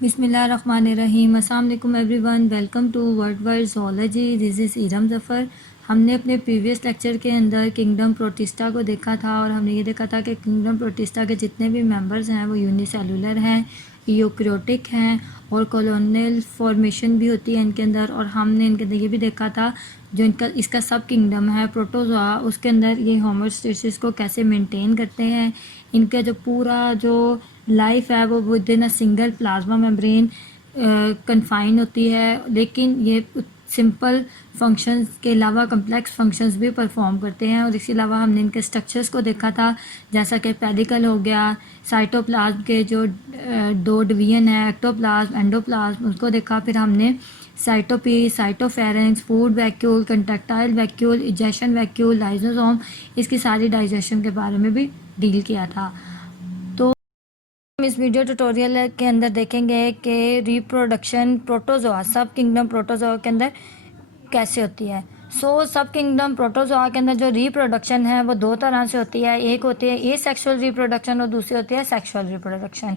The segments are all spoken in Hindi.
बिस्मिल्लाहिर्रहमानिर्रहीम। अस्सलाम वालेकुम everyone, welcome to world wide zoology. This is Iram Zafar. हमने अपने प्रीवियस लेक्चर के अंदर किंगडम प्रोटिस्टा को देखा था और हमने ये देखा था कि किंगडम प्रोटिस्टा के जितने भी मेंबर्स हैं वो यूनिसेलुलर हैं, यूकैरियोटिक हैं और कॉलोनियल फॉर्मेशन भी होती है इनके अंदर। और हमने इनके अंदर ये भी देखा था जो इनका इसका सब किंगडम है प्रोटोज़ोआ, उसके अंदर ये होमोस्टेसिस को कैसे मेंटेन करते हैं। इनका जो पूरा जो लाइफ है वो with in a single plasma membrane confine होती है, लेकिन ये सिंपल फंक्शंस के अलावा कम्प्लेक्स फंक्शंस भी परफॉर्म करते हैं। और इसके अलावा हमने इनके स्ट्रक्चर्स को देखा था, जैसा कि पेडिकल हो गया, साइटोप्लाज्म के जो दो डिवीजन है एक्टोप्लाज्म एंडोप्लाज्म, उसको देखा। फिर हमने साइटोपीस, cytopharynx, food vacuole, contractile vacuole, egestion vacuole, lysosome, इसकी सारी डाइजेशन के बारे में भी डील किया था। तो हम इस वीडियो ट्यूटोरियल के अंदर देखेंगे कि रिप्रोडक्शन प्रोटोजोआ, सब किंगडम प्रोटोजोआ के अंदर कैसे होती है। सब किंगडम प्रोटोजोआ के अंदर जो रिप्रोडक्शन है वो दो तरह से होती है। एक होती है ए सेक्शुअल रिप्रोडक्शन और दूसरी होती है सेक्शुअल रिप्रोडक्शन।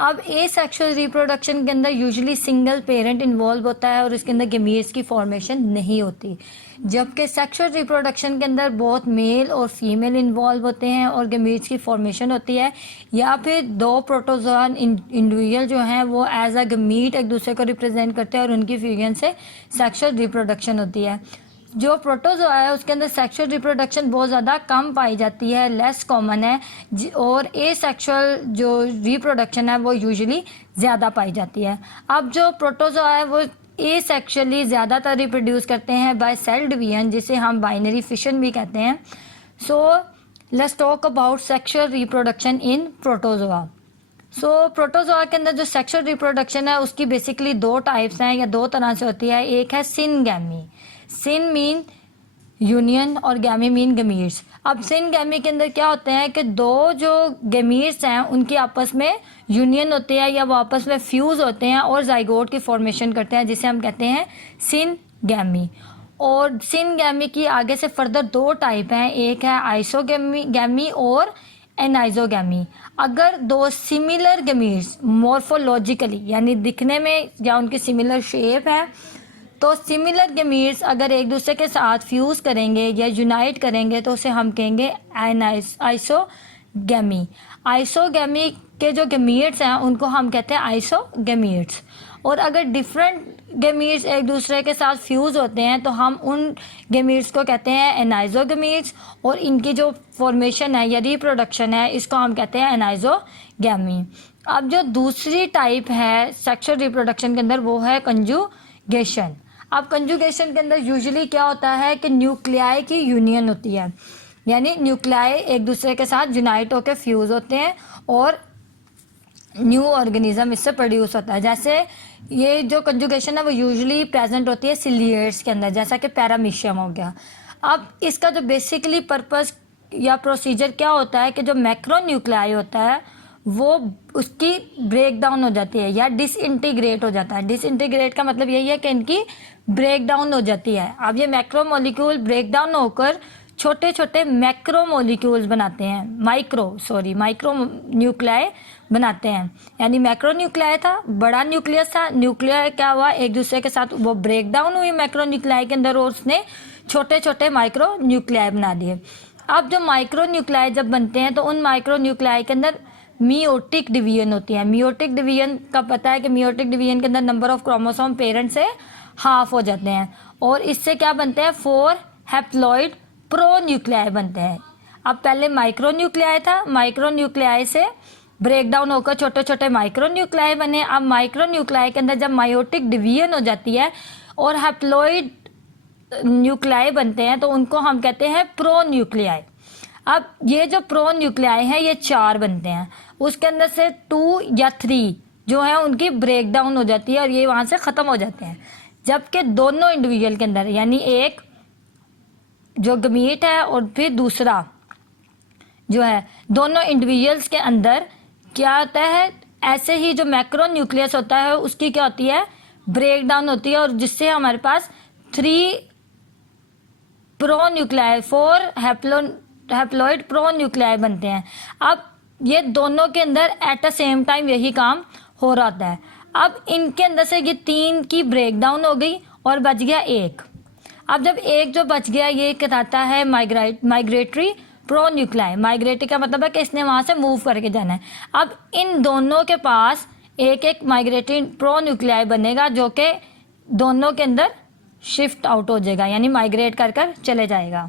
अब ए सेक्शुअल रिप्रोडक्शन के अंदर यूजुअली सिंगल पेरेंट इन्वॉल्व होता है और इसके अंदर गेमीट्स की फॉर्मेशन नहीं होती, जबकि सेक्शुअल रिप्रोडक्शन के अंदर बहुत मेल और फीमेल इन्वॉल्व होते हैं और गेमीट्स की फॉर्मेशन होती है, या फिर दो प्रोटोजोआ इंडिविजुअल जो हैं वो एज अ गेमीट एक दूसरे को रिप्रेजेंट करते हैं और उनकी फ्यूजन से सेक्शुअल रिप्रोडक्शन होती है। जो प्रोटोजोआ है उसके अंदर सेक्सुअल रिप्रोडक्शन बहुत ज़्यादा कम पाई जाती है, लेस कॉमन है, और ए सेक्सुअल जो रिप्रोडक्शन है वो यूजुअली ज़्यादा पाई जाती है। अब जो प्रोटोजोआ है वो ए सेक्सुअली ज़्यादातर रिप्रोड्यूस करते हैं बाय सेल डिवीजन, जिसे हम बाइनरी फिशन भी कहते हैं। Let's talk about sexual reproduction in protozoa. Protozoa के अंदर जो सेक्सुअल रिप्रोडक्शन है उसकी बेसिकली दो टाइप्स हैं या दो तरह से होती है। एक है सिनगैमी। सिन मीन यूनियन और गैमी मीन गमीट्स। अब सिनगैमी के अंदर क्या होते हैं कि दो जो गमीट्स हैं उनकी आपस में यूनियन होती है या वो आपस में फ्यूज होते हैं और जाइगोट की फॉर्मेशन करते हैं, जिसे हम कहते हैं सिनगैमी। और सिनगैमी की आगे से फर्दर दो टाइप हैं, एक है आइसोगैमी और एनाइजोगैमी। अगर दो सिमिलर गमीट्स मॉर्फोलॉजिकली यानी दिखने में या उनकी सिमिलर शेप है, तो सिमिलर गमीट्स अगर एक दूसरे के साथ फ्यूज करेंगे या यूनाइट करेंगे तो उसे हम कहेंगे आइसोगैमी। आइसोगैमी के जो गमीट्स हैं उनको हम कहते हैं आइसोगैमीट्स। और अगर डिफरेंट गमीट्स एक दूसरे के साथ फ्यूज होते हैं तो हम उन गमीट्स को कहते हैं एनाइजोगमीट्स, और इनकी जो फॉर्मेशन है या रिप्रोडक्शन है इसको हम कहते हैं एनाइजोगैमी। अब जो दूसरी टाइप है सेक्सुअल रिप्रोडक्शन के अंदर वो है कंजुगेशन। अब कंजुगेशन के अंदर यूजुअली क्या होता है कि न्यूक्लियाई की यूनियन होती है, यानी न्यूक्लियाई एक दूसरे के साथ यूनाइट होकर फ्यूज होते हैं और न्यू ऑर्गेनिज्म इससे प्रोड्यूस होता है। जैसे ये जो कंजुगेशन है वो यूजुअली प्रेजेंट होती है सिलियर्स के अंदर, जैसा कि पैरामीशियम हो गया। अब इसका जो बेसिकली पर्पस या प्रोसीजर क्या होता है कि जो मैक्रोन्यूक्लियाई होता है वो उसकी ब्रेक डाउन हो जाती है या डिसइंटीग्रेट हो जाता है। डिसइंटीग्रेट का मतलब यही है कि इनकी ब्रेक डाउन हो जाती है। अब ये मैक्रो मॉलिक्यूल ब्रेक डाउन होकर छोटे छोटे मैक्रो मॉलिक्यूल्स बनाते हैं, माइक्रो न्यूक्लियाई बनाते हैं। यानी मैक्रो न्यूक्लियाई था, बड़ा न्यूक्लियस था, न्यूक्लियाई क्या हुआ एक दूसरे के साथ वो ब्रेक डाउन हुई मैक्रो न्यूक्लियाई के अंदर और उसने छोटे छोटे माइक्रो न्यूक्लियाई बना दिए। अब जो माइक्रो न्यूक्लियाई जब बनते हैं तो उन माइक्रो न्यूक्लियाई के अंदर मियोटिक डिवीजन होती है। मियोटिक डिवीजन का पता है कि मियोटिक डिवीजन के अंदर नंबर ऑफ क्रोमोसोम पेरेंट से हाफ हो जाते हैं और इससे क्या बनते हैं 4 हैप्लॉइड प्रोन्यूक्लियाई बनते हैं। अब पहले माइक्रो न्यूक्लियाई था, माइक्रो न्यूक्लियाई से ब्रेक डाउन होकर छोटे छोटे माइक्रो न्यूक्लियाई बने। अब माइक्रो न्यूक्लियाई के अंदर जब मायोटिक डिवीजन हो जाती है और हैप्लॉइड न्यूक्लियाई बनते हैं तो उनको हम कहते हैं प्रोन्यूक्लियाई। अब ये जो प्रोन्यूक्लियाई हैं ये 4 बनते हैं, उसके अंदर से 2 या 3 जो है उनकी ब्रेक डाउन हो जाती है और ये वहां से खत्म हो जाते हैं। जबकि दोनों इंडिविजुअल के अंदर यानी एक जो गमीट है और फिर दूसरा जो है, दोनों इंडिविजुअल्स के अंदर क्या होता है, ऐसे ही जो मैक्रो न्यूक्लियस होता है उसकी क्या होती है ब्रेक डाउन होती है और जिससे हमारे पास 3 प्रोन्यूक्लियाई 4 हैप्लॉइड प्रोन्यूक्लियाई बनते हैं। अब ये दोनों के अंदर एट द सेम टाइम यही काम हो रहा होता है। अब इनके अंदर से ये 3 की ब्रेक डाउन हो गई और बच गया एक। अब जब एक जो बच गया ये कहलाता है माइग्रेटरी प्रोन्यूक्लाई। माइग्रेटरी का मतलब है कि इसने वहाँ से मूव करके जाना है। अब इन दोनों के पास एक एक माइग्रेटरी प्रोन्यूक्लाई बनेगा जो कि दोनों के अंदर शिफ्ट आउट हो जाएगा, यानी माइग्रेट कर कर चले जाएगा।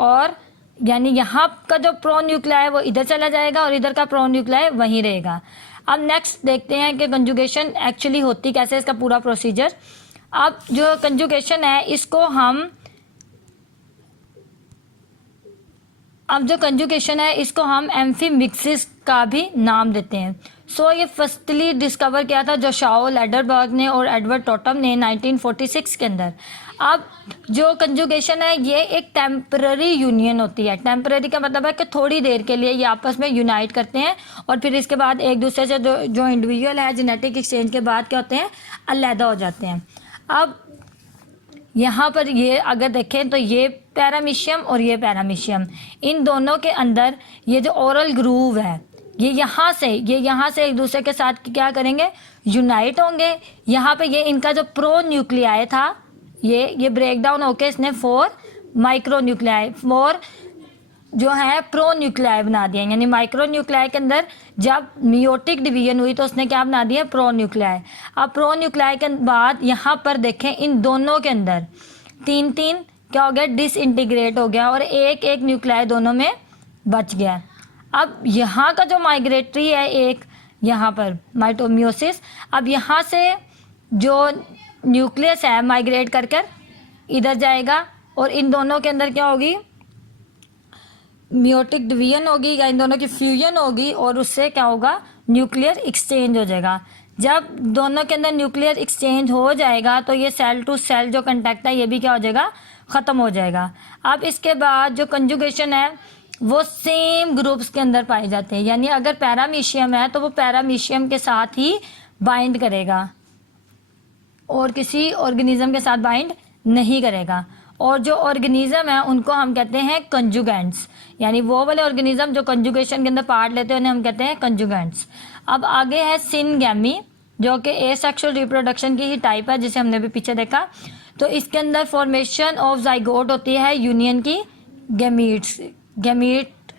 और यानी यहाँ का जो प्रोन्यूक्लाई है वो इधर चला जाएगा और इधर का प्रोन्यूक्लाई वहीं रहेगा। अब नेक्स्ट देखते हैं कि कंजुगेशन एक्चुअली होती कैसे, इसका पूरा प्रोसीजर। अब जो कंजुगेशन है इसको हम एम्फीमिक्सिस का भी नाम देते हैं। ये फर्स्टली डिस्कवर किया था जोशाओ लैडरबर्ग ने और एडवर्ड टॉटम ने 1946 के अंदर। अब जो कंजुगेशन है ये एक टेम्पररी यूनियन होती है। टेम्पररी का मतलब है कि थोड़ी देर के लिए ये आपस में यूनाइट करते हैं और फिर इसके बाद एक दूसरे से जो इंडिविजुअल है जेनेटिक एक्सचेंज के बाद क्या होते हैं, अलहदा हो जाते हैं। अब यहाँ पर ये अगर देखें तो ये पैरामीशियम और ये पैरामीशियम, इन दोनों के अंदर ये जो ओरल ग्रूव है ये यहाँ से एक दूसरे के साथ क्या करेंगे, यूनाइट होंगे। यहाँ पे ये इनका जो प्रो न्यूक्लियाई था ये ब्रेक डाउन होके इसने 4 माइक्रो न्यूक्लियाई 4 जो है प्रो न्यूक्लियाई बना दिया। यानी माइक्रो न्यूक्लियाई के अंदर जब मियोटिक डिवीजन हुई तो उसने क्या बना दिया, प्रो न्यूक्लियाई। अब प्रो न्यूक्लियाई के बाद यहाँ पर देखें इन दोनों के अंदर 3 क्या हो गया, डिसइंटीग्रेट हो गया और एक न्यूक्लियाई दोनों में बच गया। अब यहाँ का जो माइग्रेटरी है एक यहाँ पर माइटोमियोसिस, अब यहाँ से जो न्यूक्लियस है माइग्रेट कर कर इधर जाएगा और इन दोनों के अंदर क्या होगी, मियोटिक डिवीजन होगी या इन दोनों की फ्यूजन होगी और उससे क्या होगा, न्यूक्लियर एक्सचेंज हो जाएगा। जब दोनों के अंदर न्यूक्लियर एक्सचेंज हो जाएगा तो ये सेल टू सेल जो कंटैक्ट है ये भी क्या हो जाएगा, ख़त्म हो जाएगा। अब इसके बाद जो कंजुगेशन है वो सेम ग्रुप्स के अंदर पाए जाते हैं। यानी अगर पैरामीशियम है तो वो पैरामीशियम के साथ ही बाइंड करेगा और किसी ऑर्गेनिज्म के साथ बाइंड नहीं करेगा। और जो ऑर्गेनिज्म है उनको हम कहते हैं कंजुगेंट्स। यानी वो वाले ऑर्गेनिज्म जो कंजुगेशन के अंदर पार्ट लेते हैं उन्हें हम कहते हैं कंजुगेंट्स। अब आगे है सिनगैमी जो कि एसेक्सुअल रिप्रोडक्शन की ही टाइप है जिसे हमने भी पीछे देखा। तो इसके अंदर फॉर्मेशन ऑफ जाइगोट होती है यूनियन की गैमीट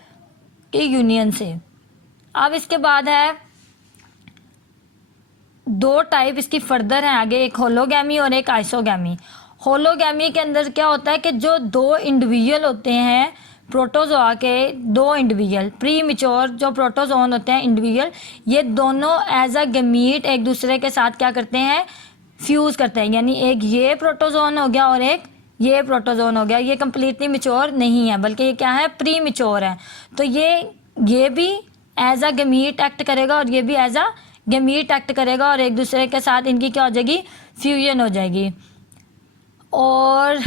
की यूनियन से। अब इसके बाद है 2 टाइप इसकी फर्दर है आगे, एक होलोगैमी और एक आइसोगैमी। होलोगैमी के अंदर क्या होता है कि जो 2 इंडिविजुअल होते हैं प्रोटोजोआ के, 2 इंडिविजुअल प्री मिच्योर जो प्रोटोजोन होते हैं इंडिविजुअल, ये दोनों एज अ गैमीट एक दूसरे के साथ क्या करते हैं, फ्यूज करते हैं। यानी एक ये प्रोटोजोन हो गया और एक ये प्रोटोजोन हो गया। ये कंप्लीटली मिच्योर नहीं है बल्कि ये क्या है, प्री मिच्योर है। तो ये भी एज अ गैमीट एक्ट करेगा और ये भी एज अ गैमीट एक्ट करेगा और एक दूसरे के साथ इनकी क्या हो जाएगी, फ्यूजन हो जाएगी और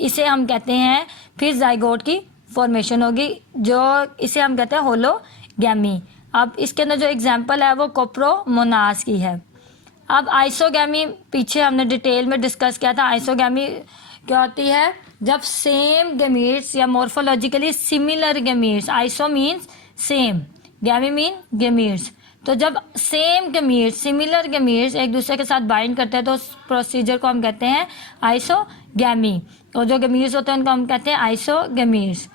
इसे हम कहते हैं फिर जाइगोट की फॉर्मेशन होगी जो इसे हम कहते हैं होलोगैमी। अब इसके अंदर जो एग्जांपल है वो कोप्रोमोनास की है। अब आइसोगैमी पीछे हमने डिटेल में डिस्कस किया था। आइसोगैमी क्या होती है, जब सेम गैमीट्स या morphologically similar gametes, iso means same, gamy mean gametes, तो जब सेम गैमीट्स सिमिलर गैमीट्स एक दूसरे के साथ बाइंड करते हैं तो उस प्रोसीजर को हम कहते हैं आइसोगैमी। और जो गैमीट्स होते हैं उनको हम कहते हैं आइसोगैमीट्स।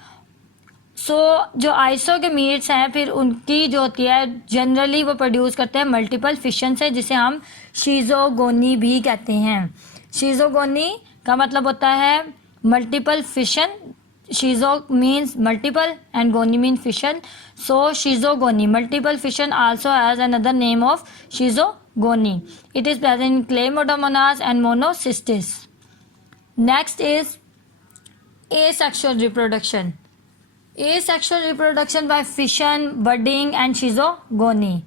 जो आइसोगैमीट्स हैं फिर उनकी जो होती है जनरली वो प्रोड्यूस करते हैं मल्टीपल फिशन से, जिसे हम शीजोगोनी भी कहते हैं। शीजोगोनी का मतलब होता है मल्टीपल फिशन। शीजो means multiple and goni means fission. So schizogony, multiple fission also has another name of schizogony. It is present in Chlamydomonas and Monocystis. Next is asexual reproduction. Asexual reproduction by fission, budding and schizogony.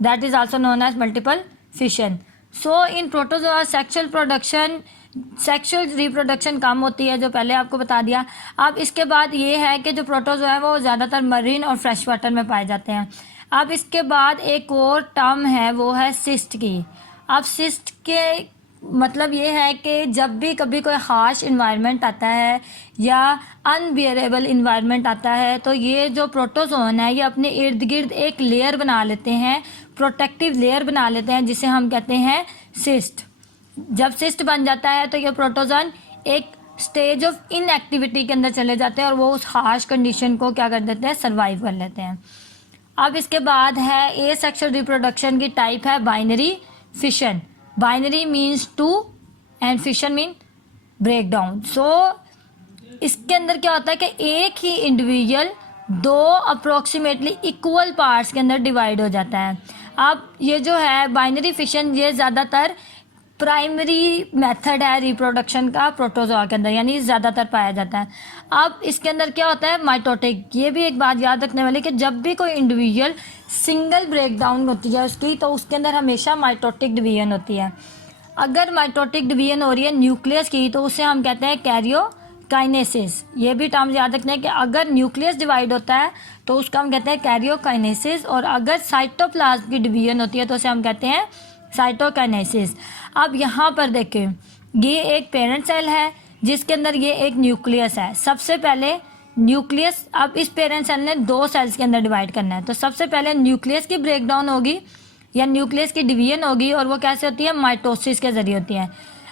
That is also known as multiple fission. So in protozoa sexual reproduction कम होती है, जो पहले आपको बता दिया। अब इसके बाद ये है कि जो प्रोटोजोआ है वो ज़्यादातर मरीन और फ्रेश वाटर में पाए जाते हैं। अब इसके बाद एक और टर्म है वो है सिस्ट की। अब सिस्ट के मतलब ये है कि जब भी कभी कोई हार्श इन्वायरमेंट आता है या अनबियरेबल इन्वायरमेंट आता है तो ये जो प्रोटोजोन है ये अपने इर्द गिर्द एक लेयर बना लेते हैं प्रोटेक्टिव लेयर बना लेते हैं जिसे हम कहते हैं सिस्ट। जब सिस्ट बन जाता है तो ये प्रोटोजोन एक स्टेज ऑफ इनएक्टिविटी के अंदर चले जाते हैं और वो उस हार्श कंडीशन को क्या कर देते हैं, सर्वाइव कर लेते हैं। अब इसके बाद है ए सेक्सुअल रिप्रोडक्शन की टाइप है binary fission. Binary means two and fission mean break down. So इसके अंदर क्या होता है कि एक ही इंडिविजुअल दो अप्रोक्सीमेटली इक्वल पार्ट्स के अंदर डिवाइड हो जाता है। अब ये जो है बाइनरी फिशन, ये ज़्यादातर प्राइमरी मेथड है रिप्रोडक्शन का प्रोटोजोआ के अंदर, यानी ज़्यादातर पाया जाता है। अब इसके अंदर क्या होता है, माइटोटिक। ये भी एक बात याद रखने वाली कि जब भी कोई इंडिविजुअल सिंगल ब्रेक डाउन होती है उसकी, तो उसके अंदर हमेशा माइटोटिक डिवीजन होती है। अगर माइटोटिक डिवीजन हो रही है न्यूक्लियस की, तो उसे हम कहते हैं कैरियोकाइनेसिस। ये भी टर्म याद रखने हैं कि अगर न्यूक्लियस डिवाइड होता है तो उसका हम कहते हैं कैरियोकाइनेसिस, और अगर साइटोप्लाज्म की डिवीजन होती है तो उसे हम कहते हैं साइटोकाइनेसिस। अब यहाँ पर देखें, ये एक पेरेंट सेल है जिसके अंदर ये एक न्यूक्लियस है। सबसे पहले न्यूक्लियस, अब इस पेरेंट सेल ने दो सेल्स के अंदर डिवाइड करना है, तो सबसे पहले न्यूक्लियस की ब्रेकडाउन होगी या न्यूक्लियस की डिवीजन होगी, और वो कैसे होती है, माइटोसिस के जरिए होती है।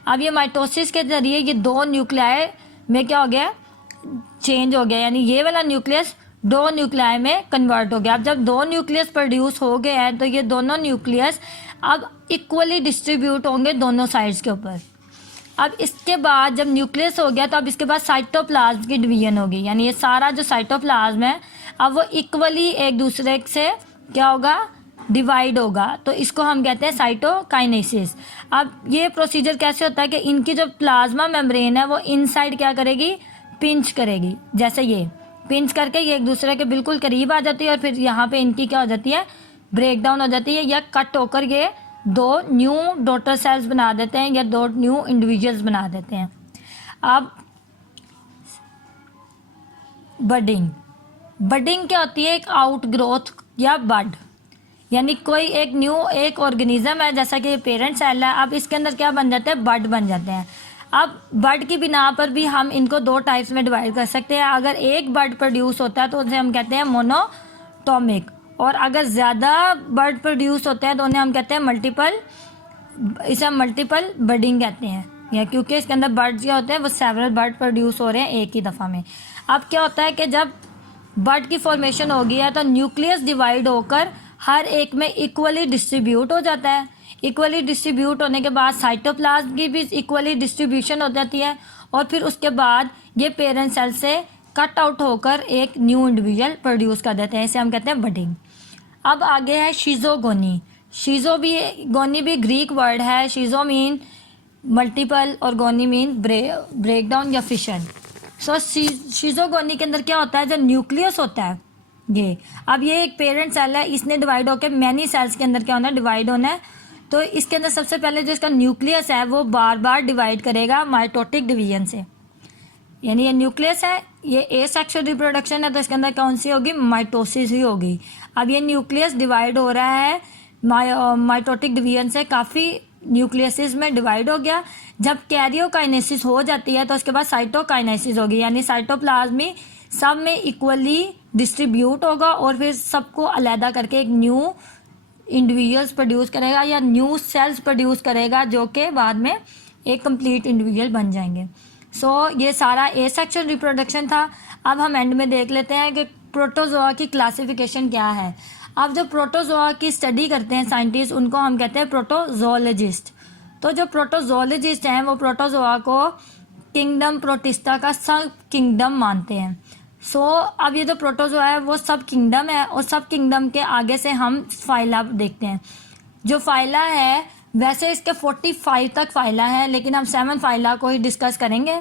अब ये माइटोसिस के जरिए ये दो न्यूक्लियाई में क्या हो गया, चेंज हो गया, यानी ये वाला न्यूक्लियस दो न्यूक्लियाई में कन्वर्ट हो गया। अब जब दो न्यूक्लियस प्रोड्यूस हो गए हैं तो ये दोनों न्यूक्लियस अब इक्वली डिस्ट्रीब्यूट होंगे दोनों साइड्स के ऊपर। अब इसके बाद जब न्यूक्लियस हो गया तो अब इसके बाद साइटोप्लाज्म की डिवीजन होगी, यानी ये सारा जो साइटोप्लाज्म है अब वो इक्वली एक दूसरे से क्या होगा, डिवाइड होगा, तो इसको हम कहते हैं साइटोकाइनेसिस। अब ये प्रोसीजर कैसे होता है कि इनकी जो प्लाज्मा मेम्ब्रेन है वो इनसाइड क्या करेगी, पिंच करेगी, जैसे ये पिंच करके ये एक दूसरे के बिल्कुल करीब आ जाती है, और फिर यहाँ पे इनकी क्या हो जाती है, ब्रेक डाउन हो जाती है, या कट होकर ये दो न्यू डॉटर सेल्स बना देते हैं या दो न्यू इंडिविजुअल्स बना देते हैं। अब बडिंग, बडिंग क्या होती है, एक आउट ग्रोथ या बड, यानी कोई एक न्यू एक ऑर्गेनिज्म है, जैसा कि ये पेरेंट सेल है, अब इसके अंदर क्या बन जाते हैं, बड बन जाते हैं। अब बड की बिना पर भी हम इनको दो टाइप्स में डिवाइड कर सकते हैं। अगर एक बड प्रोड्यूस होता है तो उसे हम कहते हैं मोनोटोमिक, और अगर ज़्यादा बड प्रोड्यूस होते हैं तो उन्हें हम कहते हैं मल्टीपल, इसे हम मल्टीपल बडिंग कहते हैं, या क्योंकि इसके अंदर बर्ड क्या होते हैं वो सेवरल बर्ड प्रोड्यूस हो रहे हैं एक ही दफ़ा में। अब क्या होता है कि जब बर्ड की फॉर्मेशन हो गई है तो न्यूक्लियस डिवाइड होकर हर एक में इक्वली डिस्ट्रीब्यूट हो जाता है। इक्वली डिस्ट्रीब्यूट होने के बाद साइटोप्लाज्म की भी इक्वली डिस्ट्रीब्यूशन हो जाती है, और फिर उसके बाद ये पेरेंट सेल से कट आउट होकर एक न्यू इंडिविजुअल प्रोड्यूस कर देते हैं, इसे हम कहते हैं बडिंग। अब आगे है शिजोगोनी। गोनी भी ग्रीक वर्ड है। शिजो मीन मल्टीपल और गोनी मीन ब्रेक डाउन या फिशन। सो शिजोगोनी के अंदर क्या होता है, जो न्यूक्लियस होता है ये, अब ये एक पेरेंट सेल है, इसने डिवाइड होकर मैनी सेल्स के अंदर क्या होना है, डिवाइड होना है। तो इसके अंदर सबसे पहले जो इसका न्यूक्लियस है वो बार बार डिवाइड करेगा माइटोटिक डिवीजन से, यानी ये न्यूक्लियस है, ये ए सेक्सुअल रिप्रोडक्शन है, तो इसके अंदर कौन सी होगी, माइटोसिस ही होगी। अब ये न्यूक्लियस डिवाइड हो रहा है माइटोटिक डिवीजन से, काफ़ी न्यूक्लियसिस में डिवाइड हो गया। जब कैरियोकाइनेसिस हो जाती है तो उसके बाद साइटोकाइनेसिस होगी, यानी साइटोप्लाज्म सब में इक्वली डिस्ट्रीब्यूट होगा और फिर सबको अलहदा करके एक न्यू इंडिविजुअल्स प्रोड्यूस करेगा या न्यू सेल्स प्रोड्यूस करेगा, जो कि बाद में एक कंप्लीट इंडिविजुअल बन जाएंगे। सो ये सारा ए सेक्सुअल रिप्रोडक्शन था। अब हम एंड में देख लेते हैं कि प्रोटोजोआ की क्लासिफिकेशन क्या है। अब जो प्रोटोजोआ की स्टडी करते हैं साइंटिस्ट, उनको हम कहते हैं प्रोटोजोलॉजिस्ट। तो जो प्रोटोजोलॉजिस्ट हैं वो प्रोटोजोआ को किंगडम प्रोटिस्टा का सब किंगडम मानते हैं। सो अब ये जो प्रोटोजोआ है वो सब किंगडम है, और सब किंगडम के आगे से हम फाइला देखते हैं। जो फाइला है वैसे इसके 45 तक फाइला है, लेकिन हम 7 फाइला को ही डिस्कस करेंगे।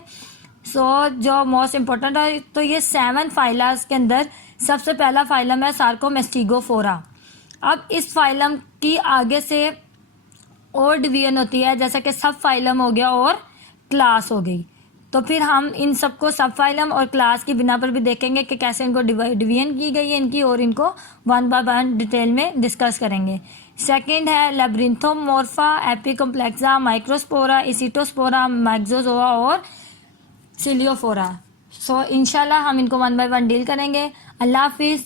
सो जो मोस्ट इम्पोर्टेंट है, तो ये 7 फाइलास के अंदर सबसे पहला फाइलम है सार्कोमेस्टिगोफोरा। अब इस फाइलम की आगे से और डिवीजन होती है, जैसा कि सब फाइलम हो गया और क्लास हो गई। तो फिर हम इन सबको सब फाइलम और क्लास की बिना पर भी देखेंगे कि कैसे इनको डिवीजन की गई है इनकी, और इनको 1 बाय 1 डिटेल में डिस्कस करेंगे। सेकंड है लैब्रिंथोमोर्फा, एपिकम्प्लेक्सा, माइक्रोस्पोरा, इसिटोस्पोरा, मैक्सोजोआ और सिलियोफोरा। सो इंशाल्लाह हम इनको 1 बाय 1 डील करेंगे। अल्लाह हाफिज़।